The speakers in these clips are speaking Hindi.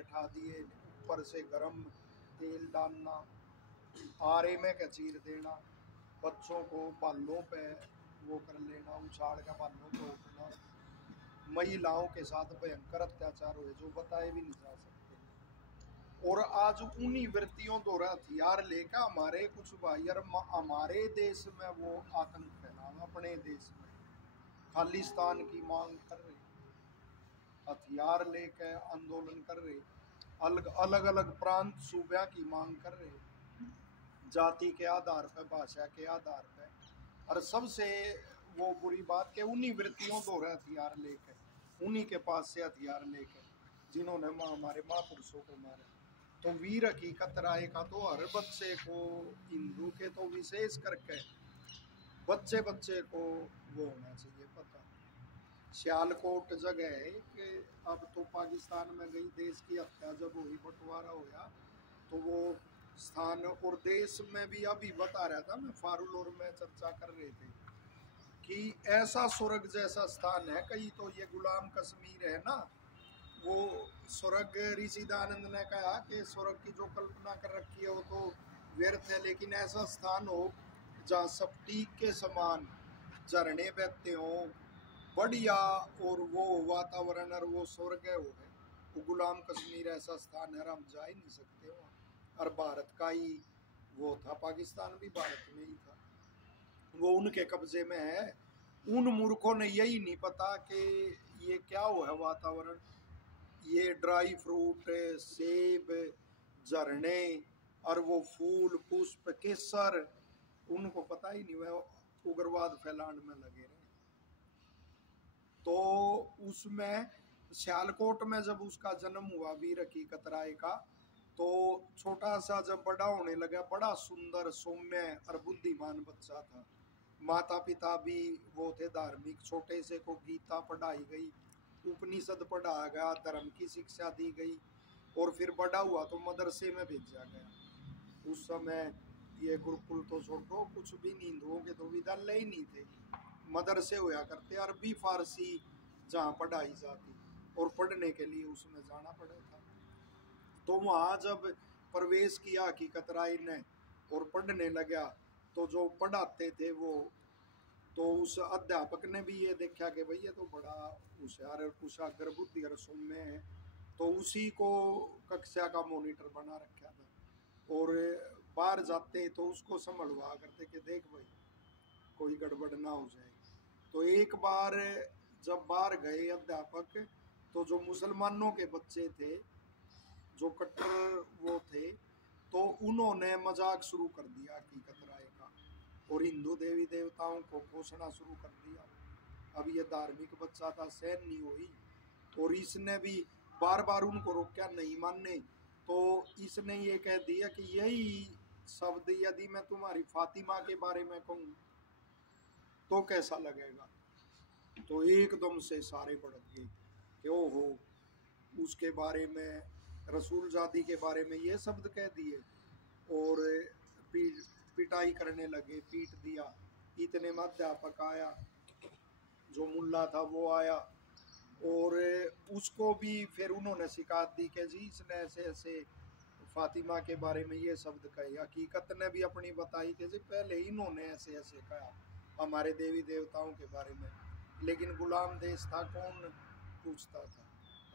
बैठा दिए, ऊपर से गरम तेल डालना, आरे में का चीर देना, बच्चों को बालों पे वो कर लेना, उछाल कर बालों पे उठना। महिलाओं के साथ भयंकर अत्याचार हुए जो बताए भी नहीं जा सकते। और आज उन्हीं वृत्तियों द्वारा हथियार लेकर हमारे कुछ भाई और हमारे देश में वो आतंक फैला, अपने देश में खालिस्तान की मांग कर रहे, हथियार लेकर आंदोलन कर रहे, अलग अलग प्रांत सूबा की मांग कर रहे, जाति के आधार पर, भाषा के आधार पर। और सबसे वो बुरी बात कि उन्हीं वृत्तियों द्वारा हथियार लेकर, उन्हीं के पास से हथियार लेकर जिन्होंने हमारे महापुरुषों को मारा। तो वीर हकीकत राय का तो हर बच्चे को, हिंदू के तो विशेष करके बच्चे बच्चे को वो होना चाहिए पता। सियालकोट जगह है कि अब तो पाकिस्तान में गई, देश की हत्या जब हुई, बंटवारा होया, तो वो स्थान और देश में भी अभी बता रहा था मैं, फारुल और मैं चर्चा कर रहे थे कि ऐसा स्वर्ग जैसा स्थान है कहीं, तो ये गुलाम कश्मीर है ना, वो स्वर्ग ऋषि दयानंद ने कहा कि स्वर्ग की जो कल्पना कर रखी है वो तो व्यर्थ है, लेकिन ऐसा स्थान हो जहाँ स्फटिक के समान झरने बहते हो, बढ़िया, और वो वातावरण और वो स्वर्ग है, वो गुलाम कश्मीर ऐसा स्थान है, हम जा ही नहीं सकते वहाँ। और भारत का ही वो था, पाकिस्तान भी भारत में ही था, वो उनके कब्जे में है। उन मूर्खों ने यही नहीं पता कि ये क्या हुआ वातावरण, ये ड्राई फ्रूट, सेब, झरने और वो फूल पुष्प केसर, उनको पता ही नहीं, वह उग्रवाद फैलाने में लगे रहे। तो उसमें सियालकोट में जब उसका जन्म हुआ वीर हकीकत राय का, तो छोटा सा जब बड़ा होने लगा, बड़ा सुंदर सौम्य और बुद्धिमान बच्चा था। माता पिता भी वो थे धार्मिक, छोटे से को गीता पढ़ाई गई, उपनिषद पढ़ाया गया, धर्म की शिक्षा दी गई, और फिर बड़ा हुआ तो मदरसे में भेजा गया। उस समय ये गुरुकुल तो छोड़ो, कुछ भी नहीं, हिंदुओं के तो विद्यालय ही नहीं थे, मदरसे होया करते, अरबी फारसी जहाँ पढ़ाई जाती, और पढ़ने के लिए उसमें जाना पड़ा था। तो वहाँ जब प्रवेश किया हकीकत राय ने और पढ़ने लगा, तो जो पढ़ाते थे वो, तो उस अध्यापक ने भी ये देखा कि भाई ये तो बड़ा होशियार और कुशाग्र बुद्धि और सौम्य है, तो उसी को कक्षा का मॉनिटर बना रखा था। और बाहर जाते तो उसको संभलवा करते कि देख भाई कोई गड़बड़ ना हो जाए। तो एक बार जब बाहर गए अध्यापक, तो जो मुसलमानों के बच्चे थे, जो कट्टर वो थे, तो उन्होंने मजाक शुरू कर दिया हकीकत राय का, और हिंदू देवी देवताओं को कोसना शुरू कर दिया। अब ये धार्मिक बच्चा था, सहन नहीं हुई, और इसने भी बार बार उनको रोका, नहीं मानने, तो इसने ये कह दिया कि यही शब्द यदि मैं तुम्हारी फातिमा के बारे में कहूँ तो कैसा लगेगा। तो एकदम से सारे भड़क गए कि ओहो, उसके बारे में, रसूल जादी के बारे में ये शब्द कह दिए, और पिटाई करने लगे, पीट दिया। इतने में अध्यापक आया, जो मुल्ला था वो आया, और उसको भी फिर उन्होंने शिकायत दी कि जी इसने ऐसे ऐसे फातिमा के बारे में ये शब्द कहे। हकीकत ने भी अपनी बताई कि जी पहले इन्होंने ऐसे ऐसे कहा हमारे देवी देवताओं के बारे में, लेकिन गुलाम देश था, कौन पूछता था।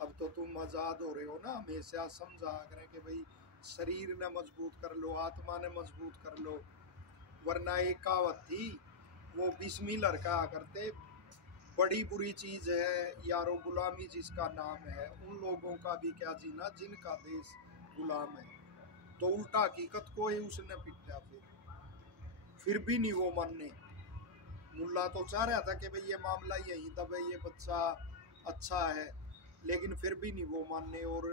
अब तो तुम आज़ाद हो रहे हो ना, हमेशा समझा करें कि भाई शरीर ने मजबूत कर लो, आत्मा ने मजबूत कर लो, वरना एक कहावत थी, वो बिस्मिल्लाह कहा करते, बड़ी बुरी चीज है यारो गुलामी जिसका नाम है, उन लोगों का भी क्या जीना जिनका देश गुलाम है। तो उल्टा हकीकत को ही उसने पिटा, फिर भी नहीं वो मानने। मुल्ला तो चाह रहा था कि भाई ये मामला यही दबे, ये बच्चा अच्छा है, लेकिन फिर भी नहीं वो मानने, और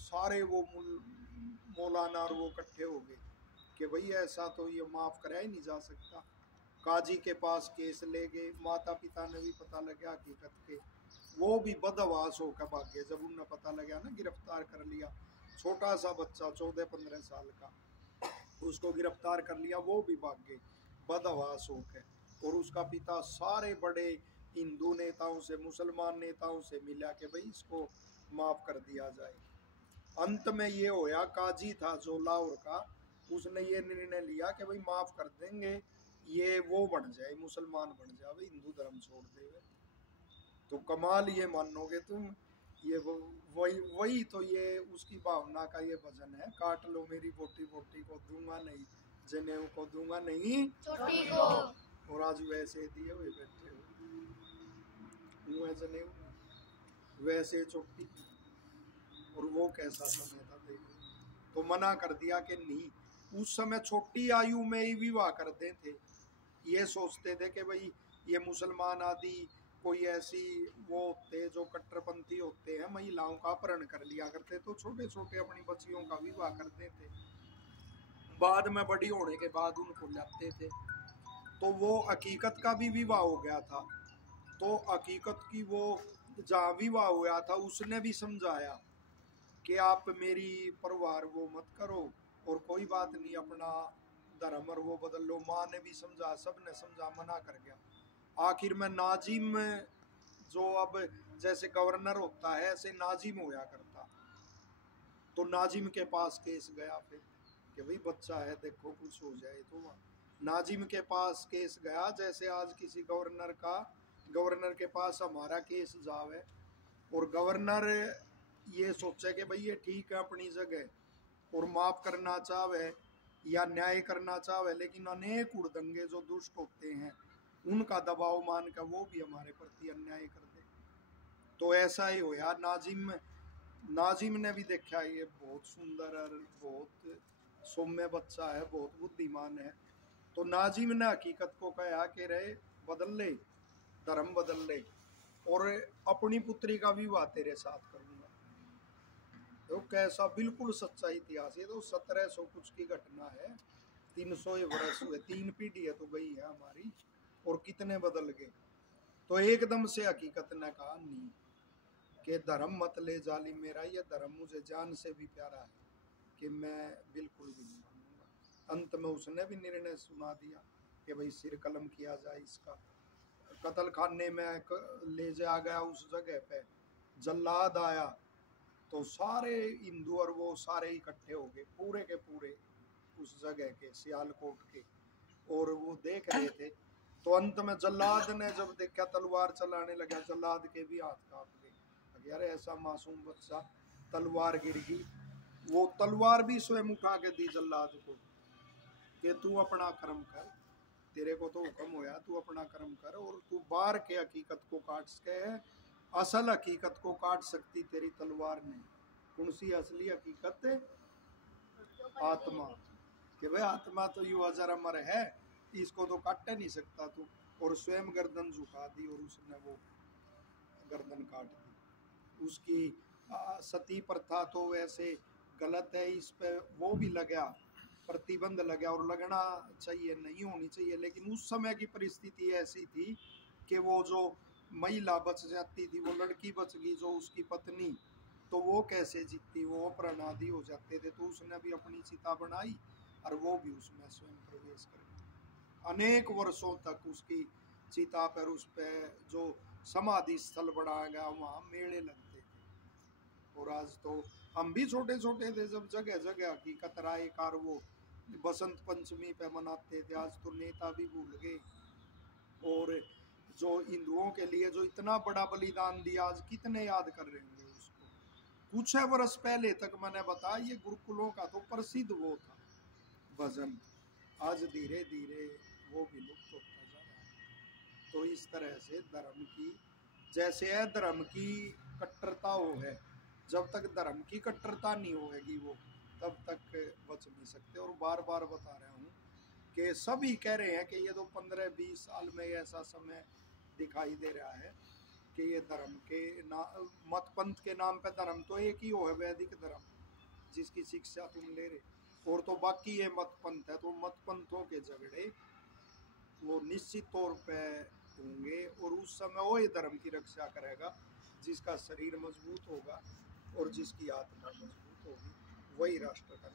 सारे वो मौलाना और वो इकट्ठे हो गए कि भाई ऐसा तो ये माफ कराया ही नहीं जा सकता। काजी के पास केस ले गए, माता पिता ने भी पता लगा हकीकत के, वो भी बदहवास होकर भाग गए जब उन्हें पता लगा ना, गिरफ्तार कर लिया। छोटा सा बच्चा 14-15 साल का, उसको गिरफ्तार कर लिया, वो भी भाग गए बदहवास होकर। और उसका पिता सारे बड़े हिंदू नेताओं से, मुसलमान नेताओं से मिला कि भाई इसको माफ कर दिया जाए। अंत में ये होया, काजी था जो लाहौर का, उसने ये निर्णय लिया कि भाई माफ कर देंगे, ये वो बन जाए, मुसलमान बन जाए, हिंदू धर्म छोड़ दे। तो कमाल ये मानोगे तुम, ये वही वही तो ये उसकी भावना का ये भजन है, काट लो मेरी बोटी बोटी को दूंगा नहीं, जनेऊ को दूंगा नहीं चोटी को। और आज वैसे दिए हुए बैठे हुए जनेऊ वैसे चोटी। और वो कैसा समय था देखो, तो मना कर दिया कि नहीं। उस समय छोटी आयु में ही विवाह करते थे, ये सोचते थे कि भाई ये मुसलमान आदि कोई ऐसी वो होते जो कट्टरपंथी होते हैं, महिलाओं का अपहरण कर लिया करते, तो छोटे छोटे अपनी बच्चियों का विवाह करते थे, बाद में बड़ी होने के बाद उनको लाते थे। तो वो हकीकत का भी विवाह हो गया था। तो हकीकत की वो जहाँ विवाह हुआ था उसने भी समझाया कि आप मेरी परिवार वो मत करो, और कोई बात नहीं, अपना धर्म और वो बदल लो। माँ ने भी समझा, सबने समझा, मना कर गया। आखिर में नाजिम, जो अब जैसे गवर्नर होता है ऐसे नाजिम होया करता, तो नाजिम के पास केस गया फिर कि भाई बच्चा है, देखो कुछ हो जाए। तो नाजिम के पास केस गया, जैसे आज किसी गवर्नर के पास हमारा केस जावे, और गवर्नर ये सोचे कि भाई ये ठीक है अपनी जगह और माफ करना चाहे या न्याय करना चाहे, लेकिन अनेक उड़दंगे जो दुष्ट होते हैं उनका दबाव मान कर वो भी हमारे प्रति अन्याय कर दे। तो ऐसा ही होया। नाजिम ने भी देखा ये बहुत सुंदर और बहुत सौम्य बच्चा है, बहुत बुद्धिमान है। तो नाजिम ने हकीकत को कहा कि रे बदल ले, धर्म बदल ले, और अपनी पुत्री का विवाह तेरे साथ करूंगा। तो कैसा बिल्कुल सच्चा इतिहास, ये तो 1700 कुछ की घटना है, 300 वर्ष हुए, 3 पीढ़ी है तो गई है हमारी, और कितने बदल गए। तो एकदम से हकीकत ने कहा नहीं, कि धर्म मत ले जालिम मेरा, ये धर्म मुझे जान से भी प्यारा है, कि मैं बिल्कुल भी नहीं मानूंगा। अंत में उसने भी निर्णय सुना दिया कि भाई सिर कलम किया जाए इसका। कत्ल खाने में ले जाया गया, उस जगह पे जल्लाद आया, तो सारे हिंदू और वो सारे इकट्ठे हो गए, पूरे के पूरे उस जगह के, सियालकोट के, और वो देख रहे थे। तो अंत में जल्लाद ने जब देखा तलवार चलाने लगा, जल्लाद के भी हाथ कांप गए, यार ऐसा मासूम बच्चा, तलवार गिर गई। वो तलवार भी स्वयं उठा के दी जल्लाद को कि तू अपना कर्म कर, तेरे को तो हुक्म होया, तू अपना कर्म कर, और तू बाहर के हकीकत को काट सके, असल हकीकत को काट सकती तेरी तलवार नहीं। कौन सी असली हकीकत? आत्मा, कि भाई आत्मा तो यू अजर अमर है, इसको तो काट नहीं सकता तू। और स्वयं गर्दन झुका दी, और उसने वो गर्दन काट दी। उसकी सती प्रथा तो वैसे गलत है, इस पे वो भी लगा, प्रतिबंध लगा, और लगना चाहिए, नहीं होनी चाहिए, लेकिन उस समय की परिस्थिति ऐसी थी कि वो जो महिला बच जाती थी, वो लड़की बच गई जो उसकी पत्नी, तो वो कैसे जीतती, वो अपराधी हो जाते थे। तो उसने भी अपनी चिता बनाई और वो भी उसमें स्वयं प्रवेश कर गई। अनेक वर्षों तक उसकी चिता पर, उस पर जो समाधि स्थल बनाया गया, वहाँ मेले लगते थे। और आज तो हम भी छोटे छोटे थे जब जगह जगह की कतराए कार वो बसंत पंचमी पे मनाते थे, आज तो नेता भी भूल गए। और जो हिंदुओं के लिए जो इतना बड़ा बलिदान दिया, आज कितने याद कर रहे होंगे उसको। कुछ वर्ष पहले तक मैंने बताया ये गुरुकुलों का तो प्रसिद्ध वो था भजन, आज धीरे धीरे वो भी लुप्त होता जा रहा है। तो इस तरह से धर्म की, जैसे है धर्म की कट्टरता वो है, जब तक धर्म की कट्टरता नहीं होगी वो, तब तक बच नहीं सकते। और बार बार बता रहा हूँ कि सभी कह रहे हैं कि ये तो 15-20 साल में ऐसा समय दिखाई दे रहा है कि ये धर्म के मत पंथ के नाम पे धर्म तो एक ही हो है, वैदिक धर्म जिसकी शिक्षा तुम ले रहे, और तो बाकी ये मत पंथ है। तो मत पंथों के झगड़े वो निश्चित तौर पे होंगे, और उस समय वो ही धर्म की रक्षा करेगा जिसका शरीर मजबूत होगा और जिसकी आत्मा मजबूत होगी, वही राष्ट्र का